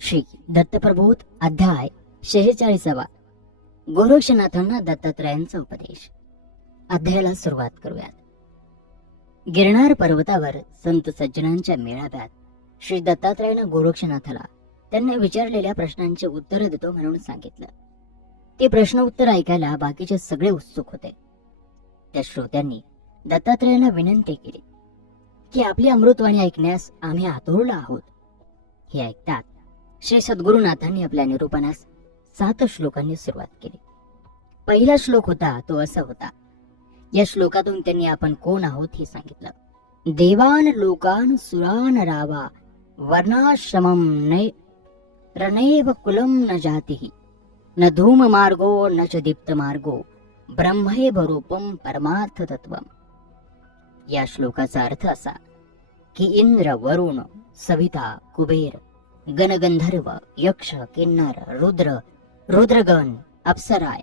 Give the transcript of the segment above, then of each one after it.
श्री दत्तप्रबोध अध्याय 46. गोरक्षनाथांना दत्तात्रयांचा उपदेश. अध्यायाला सुरुवात करूयात. गिरनार पर्वतावर संत सज्जनांच्या मेळाव्यात श्री दत्तात्रयाने गोरक्षनाथाला त्यांनी विचारलेल्या प्रश्नांचे उत्तर देतो म्हणून सांगितलं. ते प्रश्न उत्तर ऐकायला बाकीचे सगळे उत्सुक होते. त्या श्रोत्यांनी दत्तात्रयांना विनंती केली की आपली अमृतवाणी ऐकण्यास आम्ही आतुरलो आहोत. हे ऐकतात श्री सद्गुरुनाथांनी आपल्या निरूपणास 7 श्लोकांनी सुरुवात केली. पहिला श्लोक होता तो असा होता. या श्लोकातून त्यांनी आपण कोण आहोत हे सांगितलं. देवान लोकान सुरान रावा वर्णाश्रमम रणैव कुलम न जातिः न धूम मार्गो न च दीप्त मार्गो ब्रह्मैव रूपम परमार्थ तत्वम. या श्लोकाचा अर्थ असा की इंद्र, वरुण, सविता, कुबेर, गणगंधर्व, यक्ष, किन्नर, रुद्र, रुद्रगण, अप्सराय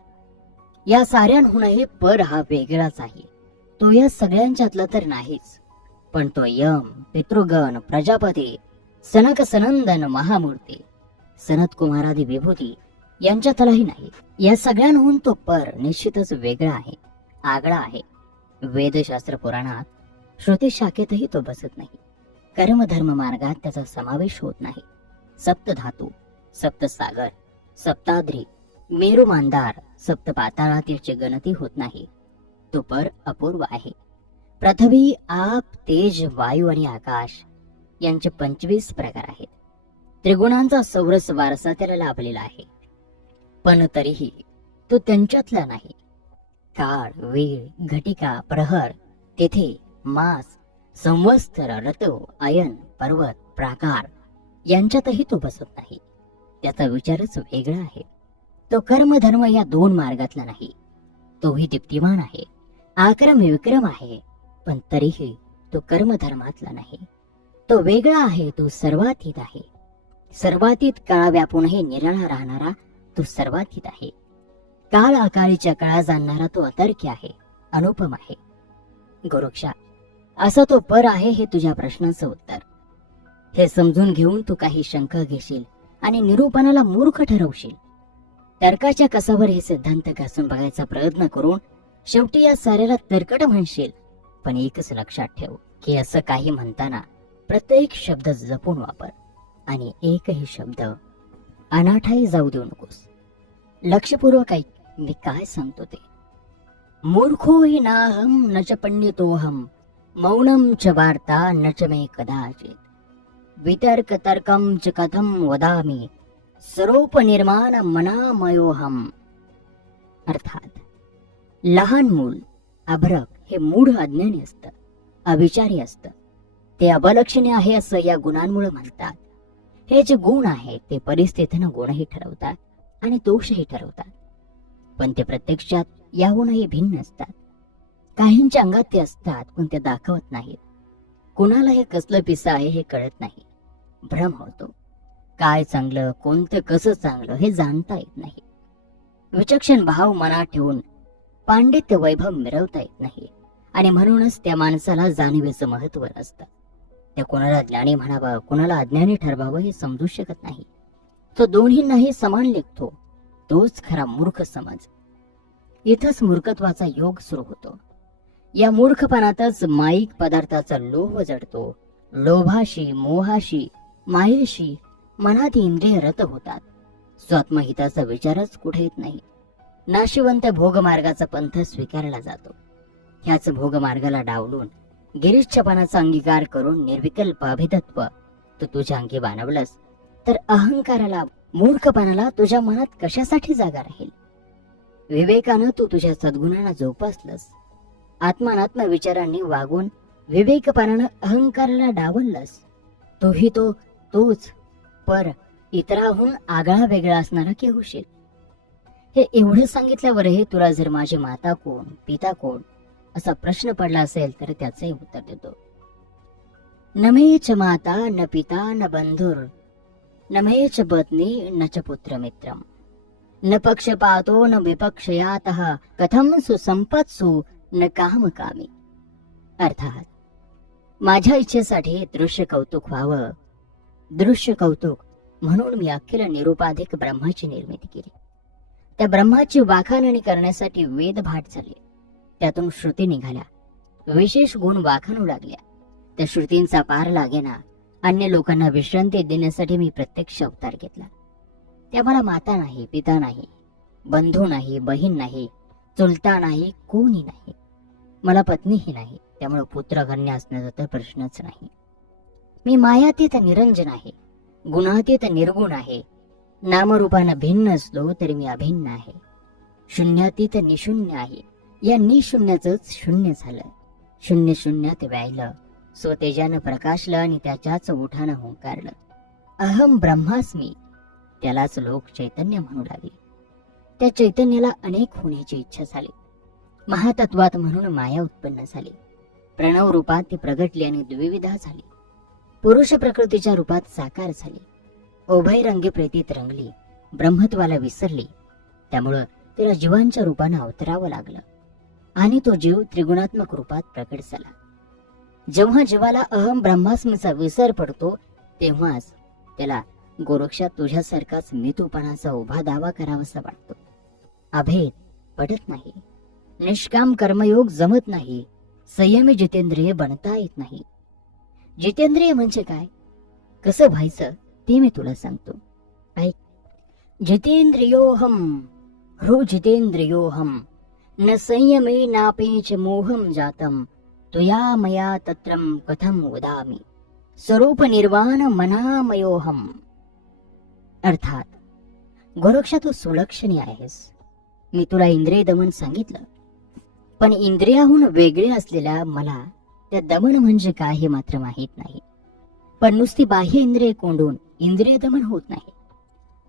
या साऱ्यांहूनही पर हा वेगळाच आहे. तो या सगळ्यांच्यातला तर नाहीच, पण तो यम, पितृगण, प्रजापती, सनक सनंदन, महामूर्ती, सनत कुमारादी विभूती यांच्यातलाही नाही. या सगळ्यांहून तो पर निश्चितच वेगळा आहे, आगळा आहे. वेदशास्त्र पुराणात श्रुती शाखेतही तो बसत नाही. कर्मधर्म मार्गात त्याचा समावेश होत नाही. सप्तधातू, सप्तसागर, सप्ताद्री, मेरू मांदार, सप्त पाताळात याची गणती होत नाही. तो पर अपूर्व आहे. पृथ्वी, आप, तेज, वायू आणि आकाश यांचे 25 प्रकार आहेत. त्रिगुणांचा सौरस वारसा त्याला लाभलेला आहे, पण तरीही तो त्यांच्यातला नाही. काळ, वेळ, घटिका, प्रहर, तिथे, मास, संवत्सर, ऋतू, अयन, पर्वत, प्राकार यांच्यातही तो बसत नाही. त्याचा विचारच वेगळा आहे. तो कर्मधर्म या 2 मार्गातला नाही. तोही दीप्तिमान आहे, आक्रम विक्रम आहे, पण तरीही तो कर्मधर्मातला नाही. तो वेगळा आहे. तो सर्वातीत आहे. सर्वातीत काळ व्यापूनही निराळा राहणारा तो सर्वातीत आहे. काळ अकाळीच्या काळा जाणणारा तो अतर्क्य आहे, अनुपम आहे. गोरक्षा, असा तो पर आहे हे तुझ्या प्रश्नाचं उत्तर. हे समजून घेऊन तू काही शंका घेशील आणि निरूपणाला मूर्ख ठरवशील. तर्काच्या कसावर हे सिद्धांत घासून बघायचा प्रयत्न करून शेवटी या साऱ्याला तर्कट म्हणशील. पण एकच लक्षात ठेव की असं काही म्हणताना प्रत्येक शब्द जपून वापर आणि एकही शब्द अनाठाई जाऊ देऊ नकोस. लक्षपूर्वक ऐक मी काय सांगतो ते. मूर्खो हि नाहम न च पंडितोहम मौनम च वार्ता न च मे कदाचित वितर्क तर्कम च कथम वदामि सरोपनिर्माण मनामयोहम. अर्थात लहान मूल, अभ्रक हे मूढ अज्ञानी असतं, अविचारी असतं. ते अबलक्षणी आहे असं या गुणांमुळे म्हणतात. हे जे गुण आहेत ते परिस्थितीनं गुणही ठरवतात आणि दोषही ठरवतात, पण ते प्रत्यक्षात याहूनही भिन्न असतात. काहींच्या अंगात ते असतात पण ते दाखवत नाहीत. कुणाला हे कसलं पिसा आहे हे कळत नाही. भ्रम होतो. काय चांगलं, कोणतं कसं चांगलं हे जाणता येत नाही. विचक्षण भाव मनात ठेवून पांडित्य वैभव मिरवता येत नाही आणि म्हणूनच त्या माणसाला जाणीवेचं महत्व नसतं. त्या कोणाला ज्ञानी म्हणावं, कोणाला अज्ञानी ठरवावं हे समजू शकत नाही. तो दोन्हींनाही समान लेखतो. तोच खरा मूर्ख समज. इथंच मूर्खत्वाचा योग सुरू होतो. या मूर्खपणातच माईक पदार्थाचा लोभ जडतो. लोभाशी, मोहाशी, मायेशी मनात इंद्रिय रत होतात. स्वात्महिताचा विचारच कुठे येत नाही. नाशिवंत भोगमार्गाचा पंथ स्वीकारला जातो. ह्याच भोगमार्गाला डावलून गिरीच्छपणाचा अंगीकार करून निर्विकल्प अभितत्व तू तुझ्या अंगी बाणवलंस तर अहंकाराला, मूर्खपणाला तुझ्या मनात कशासाठी जागा राहील? विवेकानं तू तुझ्या सद्गुणांना जोपासलंस. आत्मानात्म विचारांनी वागून विवेकपणानं अहंकाराला डावललंस. तोही तोच पर इतराहून आगळा वेगळा असणारा की होशील? हे एवढं सांगितल्यावरही तुला जर माझी माता कोण, पिता कोण असा प्रश्न पडला असेल तर त्याचंही उत्तर देतो. न मे च माता न पिता न बंधुर न मे च पत्नी न च पुत्र मित्रम न पक्षपातो न विपक्षयातः कथम सुसंपत्सु न कामकामी. अर्थात माझ्या इच्छेसाठी दृश्य कौतुक व्हावं. दृश्य कौतुक म्हणून मी अखिल निरुपाधिक ब्रह्माची निर्मिती केली. त्या ब्रह्माची वाखाणणी करण्यासाठी वेद भाट झाले. त्यातून श्रुती निघाल्या, विशेष गुण वाखाणू लागल्या. त्या श्रुतींचा पार लागेना. अन्य लोकांना विश्रांती देण्यासाठी मी प्रत्यक्ष अवतार घेतला. त्या मला माता नाही, पिता नाही, बंधू नाही, बहीण नाही, चुलता नाही, कोणी नाही. मला पत्नीही नाही. त्यामुळे पुत्रकन्या असण्याचा तर प्रश्नच नाही. मी मायातीत निरंजन आहे, गुणातीत निर्गुण आहे. नामरूपानं भिन्न असलो तरी मी अभिन्न आहे. शून्यातीत निशून्य आहे. या निशून्याचंच शून्य झालं. शून्य शून्यात व्यायलं, स्वतेजानं प्रकाशलं आणि त्याच्याच ओठानं हुंकारलं. अहम ब्रह्मास्मी. त्यालाच लोक चैतन्य म्हणू लागले. त्या चैतन्याला अनेक होण्याची इच्छा झाली. महातत्वात म्हणून माया उत्पन्न झाली. प्रणव रूपात ती प्रगटली आणि द्विविधा झाली. पुरुष प्रकृतीच्या रूपात साकार झाली. उभय रंगी प्रेतीत रंगली. ब्रह्मत्वाला विसरली. त्यामुळं तिला जीवांच्या रूपानं अवतरावं लागलं आणि तो जीव त्रिगुणात्मक रूपात प्रकट झाला. जेव्हा जीवाला अहम ब्रह्मास्मीचा विसर पडतो तेव्हाच त्याला गोरक्षा तुझ्यासारखाच मितूपणाचा उभा दावा करावासा वाटतो. अभेद पटत नाही. निष्काम कर्मयोग जमत नाही. संयमी जितेंद्रिय बनता येत नाही. जितेंद्रिय म्हणजे काय, कसं व्हायचं ते मी तुला सांगतो. ऐक. जितेंद्रियोहम जितेंद्रियोहम न संयमे नापेच मोहम जातम तुया मया तत्रम कथम वदामि स्वरूप निर्वाण मनामयोहम. अर्थात गोरक्षा तू सुलक्षणी आहेस. मी तुला इंद्रिय दमन सांगितलं, पण इंद्रियाहून वेगळे असलेल्या मला त्या दमन म्हणजे काय हे मात्र माहीत नाही. पण नुसती बाह्य इंद्रिय कोंडून इंद्रिय दमन होत नाही.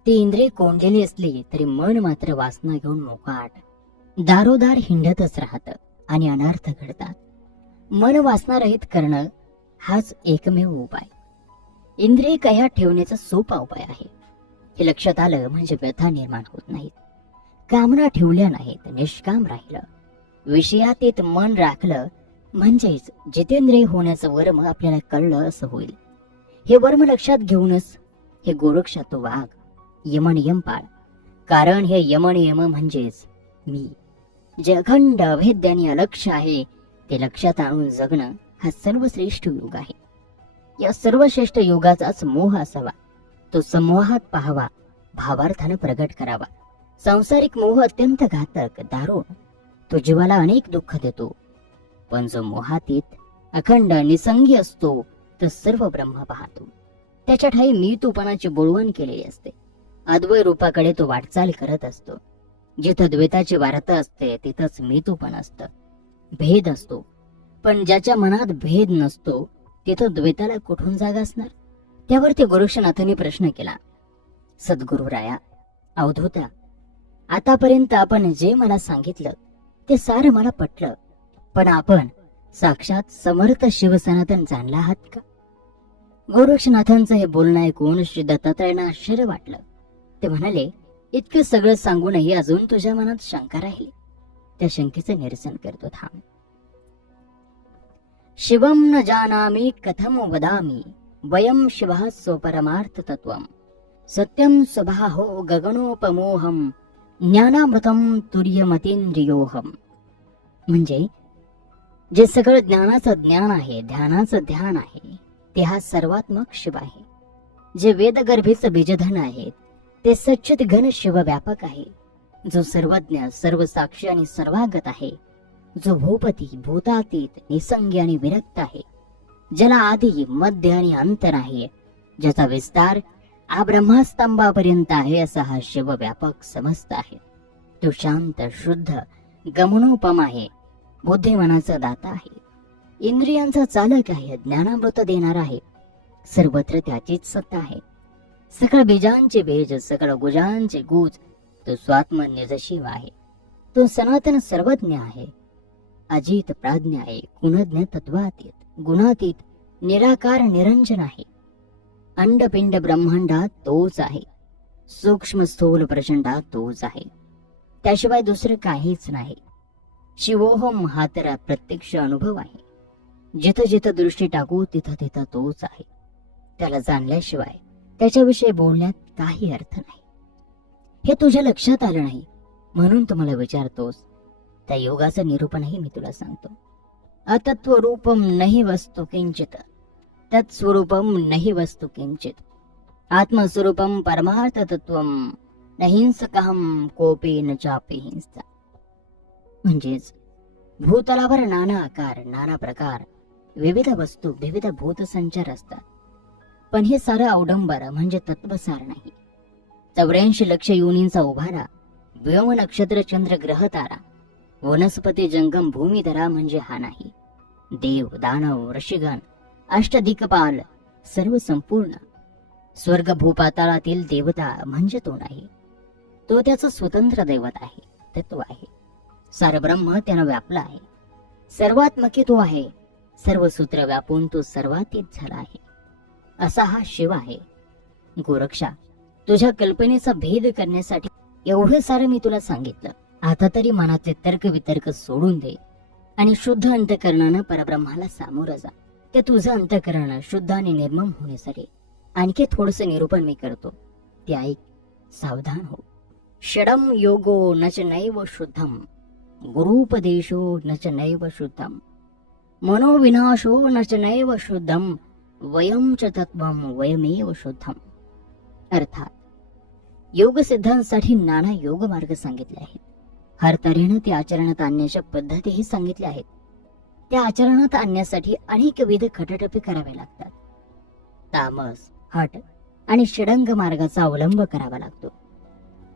ती इंद्रिय कोंडलेली असली तरी मन मात्र वासना घेऊन मोकाट दारोदार हिंडतच राहतं आणि अनर्थ घडतात. मन वासनारहित करणं हाच एकमेव उपाय. इंद्रिय कह्या ठेवण्याचा सोपा उपाय आहे. हे लक्षात आलं म्हणजे व्यथा निर्माण होत नाहीत. कामना ठेवल्या नाहीत, निष्काम राहिलं, विषयातीत मन राखलं म्हणजेच जितेंद्रिय होण्याचं वर्म आपल्याला कळलं असं होईल. हे वर्म लक्षात घेऊनच हे गोरक्षा तो वाघ यमनियम पाळ. कारण हे यमनियम म्हणजेच मी, जे अखंड अभेद्य आणि अलक्ष आहे ते लक्षात आणून जगणं हा सर्वश्रेष्ठ योग आहे. या सर्वश्रेष्ठ योगाचाच मोह असावा. तो समूहात पाहावा, भावार्थानं प्रगट करावा. सांसारिक मोह अत्यंत घातक, दारुण. तो जीवाला अनेक दुःख देतो. पण जो मोहातीत अखंड निसंगी असतो तो सर्व ब्रह्म पाहतो. त्याच्या ठाई मी तूपणाची बोळवण केलेली असते. अद्वय रूपाकडे तो वाटचाल करत असतो. जिथं द्वैताची वार्ता असते तिथंच मी तूपण असतं. भेद असतो, पण ज्याच्या मनात भेद नसतो तिथं द्वैताला कुठून जागा असणार. त्यावरती गोरक्षनाथांनी प्रश्न केला. सद्गुरु राया, अवधूता, आतापर्यंत आपण जे मला सांगितलं ते सारं मला पटलं, पण आपण साक्षात समर्थ शिवसनातन जाणला आहात का? गोरक्षनाथांचं हे बोलणं ऐकून श्री दत्तात्रयांना आश्चर्य वाटलं. ते म्हणाले, इतकं सगळं सांगूनही अजून तुझ्या मनात शंका राहिली. त्या शंकेचं निरसन करतो, थांब. शिवम न जानामि कथम वदामि वयम शिवः स्वपरमार्थ तत्वम सत्यम स्वभाहो गगनोपमोहम ज्ञानामृतम तुर्यमतींद्रियोहम. म्हणजे जे सगळं ज्ञानाचं ज्ञान आहे, ध्यानाचं ध्यान आहे, ते हा सर्वात्मक शिव आहे. जे वेदगर्भेचं बीजधन आहे ते सच्चित घन शिव व्यापक आहे. जो सर्वज्ञ, सर्वसाक्षी आणि सर्वागत आहे. जो भूपती, भूतातीत, निसंगी आणि विरक्त आहे. ज्याला आदी, मध्य आणि अंत आहे. ज्याचा विस्तार ब्रह्मस्तंभापर्यंत आहे असा हा शिव व्यापक समस्त आहे. तो शांत, शुद्ध, गमनोपम आहे. बुद्धिमानाचा दाता आहे. इंद्रियांचा चालक आहे. ज्ञानामृत देणार आहे. सर्वत्र त्याचीच सत्ता आहे. सकळ बीजांचे बीज, सकळ गुजांचे गुज तो स्वात्मन्य शिव आहे. तो सनातन सर्वज्ञ आहे. अजित प्राज्ञ आहे. गुणज्ञ, तत्वातीत, गुणातीत, निराकार, निरंजन आहे. अंडपिंड ब्रह्मांडात तोच आहे. सूक्ष्म स्थूल प्रचंडात तोच आहे. त्याशिवाय दुसरं काहीच नाही. शिवोहम हा तर प्रत्यक्ष अनुभव आहे. जिथं जिथं दृष्टी टाकू तिथं तिथं तोच आहे. त्याला जाणल्याशिवाय त्याच्याविषयी बोलण्यात काही अर्थ नाही. हे तुझ्या लक्षात आलं नाही म्हणून तुम्हाला विचारतोस. त्या योगाचं निरूपणही मी तुला सांगतो. अतत्वरूपम नहि वस्तु किंचित तत्स्वरूपम नहि वस्तु किंचित आत्मस्वरूपम परमार्थ तत्वम नहिंसकहम कोपे न चापे हिंसा. म्हणजेच भूतलावर नाना आकार, नाना प्रकार, विविध वस्तू, विविध भूतसंचार असतात. पण हे सारं अवडंबर म्हणजे तत्वसार नाही. 84 लक्ष योनींचा उभारा, व्योम नक्षत्र चंद्र ग्रह तारा, वनस्पती जंगम भूमिधरा म्हणजे हा नाही. देव, दानव, ऋषिगण, अष्टदिक्पाल सर्व संपूर्ण स्वर्ग भूपाताळातील देवता म्हणजे तो नाही. तो त्याचा स्वतंत्र दैवत आहे, तत्व आहे. सार ब्रह्म त्यानं व्यापला आहे. सर्वात्मकी तो आहे. सर्व सूत्र व्यापून तो सर्वातीत झाला आहे. असा हा शिव आहे. गोरक्षा, तुझ्या कल्पनेचा भेद करण्यासाठी एवढं सारं मी तुला सांगितलं. आता तरी मनाचे तर्क वितर्क सोडून दे आणि शुद्ध अंतकरणानं परब्रह्माला सामोरं जा. ते तुझं अंतकरण शुद्ध आणि निर्मम होण्यासाठी आणखी थोडंसं निरूपण मी करतो, ते ऐक, सावधान हो. षडम योगो नच नैव शुद्धम गुरुपदेशो नच नैव शुद्धम मनोविनाशो नच नैव शुद्धम वयम च तत्वम वयमेव शुद्धम. अर्थात योग सिद्धांसाठी नाना योग मार्ग सांगितले आहेत. हर तऱ्हेनं ते आचरणात आणण्याच्या पद्धतीही सांगितल्या आहेत. त्या आचरणात आणण्यासाठी अनेकविध खटटपे करावे लागतात. तामस, हट आणि षडंग मार्गाचा अवलंब करावा लागतो.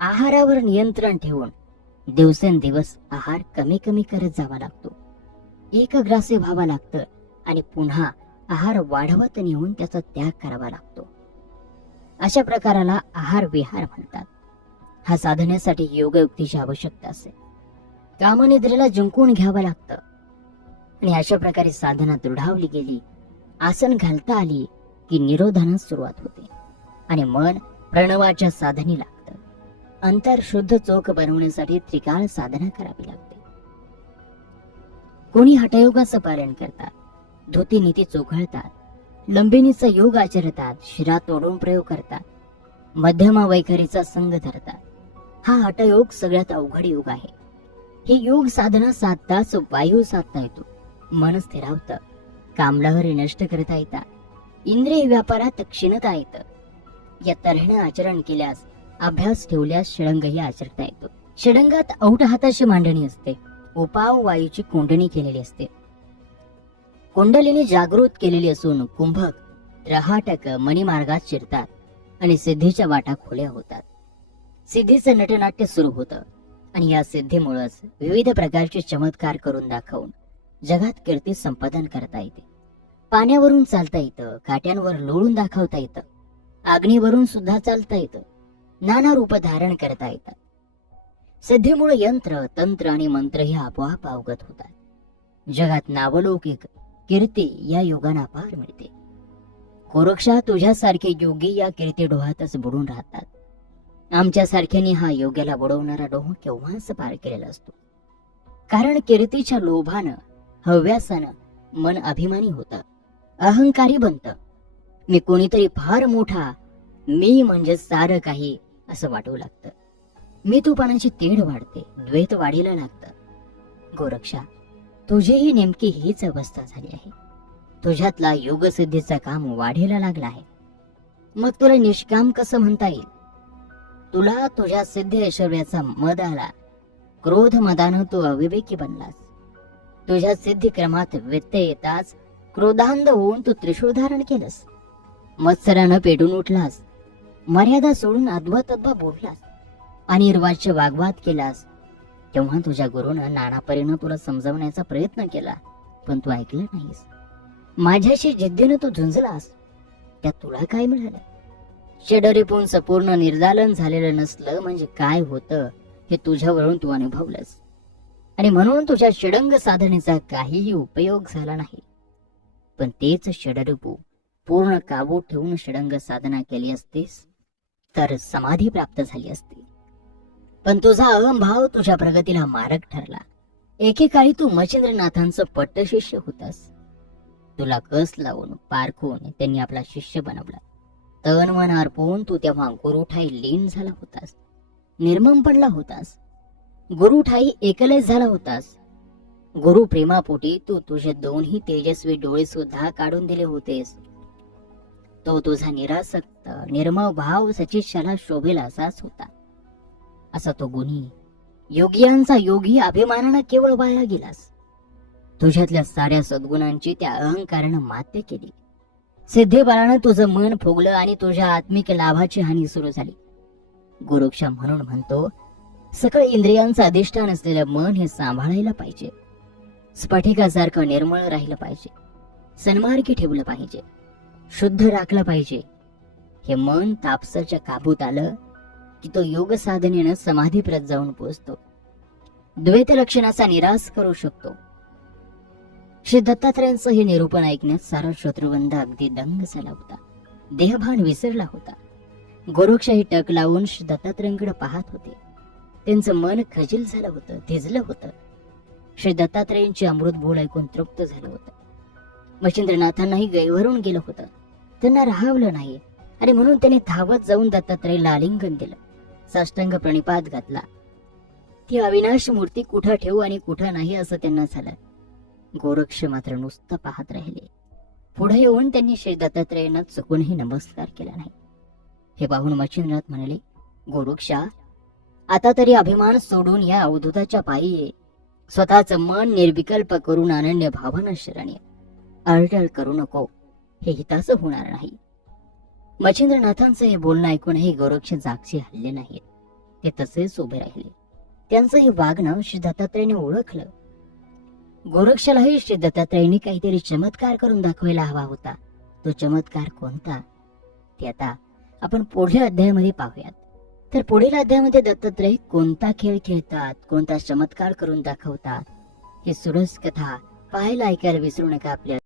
आहारावर नियंत्रण ठेवून दिवसेंदिवस आहार कमी कमी करत जावा लागतो. एकग्रासी व्हावा लागतं आणि पुन्हा आहार वाढवत नेऊन त्याचा त्याग करावा लागतो. अशा प्रकाराला आहार विहार म्हणतात. हा साधण्यासाठी योगयुक्तीची आवश्यकता असते. कामनिद्रेला जिंकून घ्यावं लागतं आणि अशा प्रकारे साधना दृढावली गेली, आसन घालता आली की निरोधानास सुरुवात होते आणि मन प्रणवाच्या साधनी लागतं. अंतर शुद्ध चोख बनवण्यासाठी त्रिकाळ साधना करावी लागते. कोणी हठयोगाचं पालन करतात, धोती नीती चोखळतात, लंबिनीचा योग आचरतात, शिरा तोडून प्रयोग करतात, मध्यमा वैखरीचा संग धरतात. हा हठयोग सगळ्यात अवघड योग आहे. हे योग साधना साधताच वायू साधता येतो, मन स्थिरावतं, कामलहरी नष्ट करता येतात, इंद्रिय व्यापारात क्षीणता येतं. या तऱ्हेनं आचरण केल्यास, अभ्यास ठेवल्यास षडंगही आचरता येतो. षडंगात औट हाताची मांडणी असते, उपाव वायूची कोंडणी केलेली असते. कुंडलीने जागृत केलेली असून कुंभक रहाटक मणिमार्गात शिरतात आणि सिद्धीच्या वाटा खुल्या होतात. सिद्धीचं नटनाट्य सुरू होतं आणि या सिद्धीमुळेच विविध प्रकारचे चमत्कार करून दाखवून जगात कीर्ती संपादन करता येते. पाण्यावरून चालता येतं, काट्यांवर लोळून दाखवता येतं, अग्नीवरून सुद्धा चालता येतं, नाना रूप धारण करता येतात. सिद्धीमुळे यंत्र, तंत्र आणि मंत्र हे आपोआप अवगत होतात. जगात नावलौकिक कीर्ती या योगाना पार मिळते. गोरक्षा, तुझ्यासारखे योगी या कीर्ती डोहातच बुडून राहतात. आमच्यासारख्याने हा योग्याला बुडवणारा डोह केव्हाच पार केलेला असतो. कारण कीर्तीच्या लोभानं, हव्यासानं मन अभिमानी होतं, अहंकारी बनतं. मी कोणीतरी फार मोठा, मी म्हणजे सारं काही असं वाटू लागतं. मी तूपणाची तेढ वाढते, द्वैत वाढीला लागतं. गोरक्षा, तुझीही नेमकी हीच अवस्था झाली आहे. तुझ्यातला योगसिद्धीचा काम वाढीला लागला आहे. मग तुला निष्काम कसं म्हणता येईल? तुला तुझ्या सिद्धी ऐश्वर्याचा मद आला. क्रोध मदानं तू अविवेकी बनलास. तुझ्या सिद्धी क्रमात व्यत्यय येताच क्रोधांध होऊन तू त्रिशूळ धारण केलंस. मत्सरानं पेटून उठलास. मर्यादा सोडून अद्वैतत्व बोललास आणि निर्वाच्य वाग्वाद केलास. तेव्हा तुझ्या गुरुनं नाना परीनं तुला समजवण्याचा प्रयत्न केला, पण तू ऐकलं नाहीस. माझ्याशी जिद्दीनं तू झुंजलास. त्यात तुला काय मिळालं? षडरिपून संपूर्ण निर्दालन झालेलं नसलं म्हणजे काय होतं हे तुझ्यावरून तू अनुभवलंस आणि म्हणून तुझ्या षडंग साधनेचा काहीही उपयोग झाला नाही. पण तेच षडरिपू पूर्ण काबू ठेवून षडंग साधना केली असतीस तर समाधी प्राप्त झाली असती. पण तुझा अहंभाव तुझ्या प्रगतीला मारक ठरला. एकेकाळी तू मच्छिंद्रनाथांचं पट्टशिष्य होतास. तुला कस लावून पारखून त्यांनी आपला शिष्य बनवला. तन मन अर्पवून तू तेव्हा गुरुठाई लीन झाला होतास, निर्मम पडला होतास. गुरुठाई एकलेच झाला होतास. गुरु प्रेमापोटी तू तुझे दोन्ही तेजस्वी डोळे सुद्धा काढून दिले होतेस. तो तुझा निरासक्त निर्मळ भाव सचिशाला शोभेल असाच होता. असा तो गुणी योगियांचा योगी अभिमानानं केवळ वाया गेलास. तुझ्यातल्या साऱ्या सद्गुणांची त्या अहंकारानं मात्य केली. सिद्धीबळानं तुझं मन फुगलं आणि तुझ्या आत्मिक लाभाची हानी सुरू झाली. गोरक्षा म्हणून म्हणतो, सकळ इंद्रियांचं अधिष्ठान असलेलं मन हे सांभाळायला पाहिजे. स्फटिकासारखं निर्मळ राहिलं पाहिजे. सन्मार्गी ठेवलं पाहिजे. शुद्ध राखलं पाहिजे. हे मन तापसाच्या काबूत आलं की तो योग साधनेनं समाधीप्रत जाऊन पोचतो. द्वैत लक्षणाचा निराश करू शकतो. श्री दत्तात्रयांचं हे निरूपण ऐकण्यात सारा शत्रुवंद अगदी दंग झाला होता. देहभान विसरला होता. गोरक्षाही टक लावून श्री दत्तात्रयांकडे पाहत होते. त्यांचं मन खजील झालं होतं, थिजलं होतं. श्री दत्तात्रयांची अमृत बोल ऐकून तृप्त झालं होतं. मच्छिंद्रनाथांनाही गैरवरून गेलं होतं. त्यांना राहावलं नाही आणि म्हणून त्यांनी धावत जाऊन दत्तात्रयाला आलिंगन दिलं. साष्टांग प्रणिपात घातला. ती अविनाश मूर्ती कुठं ठेवू आणि कुठं नाही असं त्यांना झालं. गोरक्ष मात्र नुसतं पाहत राहिले. पुढे येऊन त्यांनी श्री दत्तात्रयांना चुकूनही नमस्कार केला नाही. हे पाहून मच्छिंद्रनाथ म्हणाले, गोरक्षा, आता तरी अभिमान सोडून या अवधूताच्या पायी ये. स्वतःच मन निर्विकल्प करून अनन्य भावना शरण ये. अडटळ करू नको, हे हिताचं होणार नाही. मच्छिंद्रनाथांचं हे बोलणं ऐकूनही गोरक्ष जागची हल्ले नाहीत. ते तसेच उभे राहिले. त्यांचं हे वागणं श्री दत्तात्रयाने ओळखलं. गोरक्षालाही श्री दत्तात्रयांनी काहीतरी चमत्कार करून दाखवायला हवा होता. तो चमत्कार कोणता ते आता आपण पुढल्या अध्यायामध्ये पाहूयात. तर पुढील अध्यायामध्ये दत्तात्रय कोणता खेळ खेळतात, कोणता चमत्कार करून दाखवतात, हे सुरस कथा पाहायला ऐकायला विसरू नका. आपल्या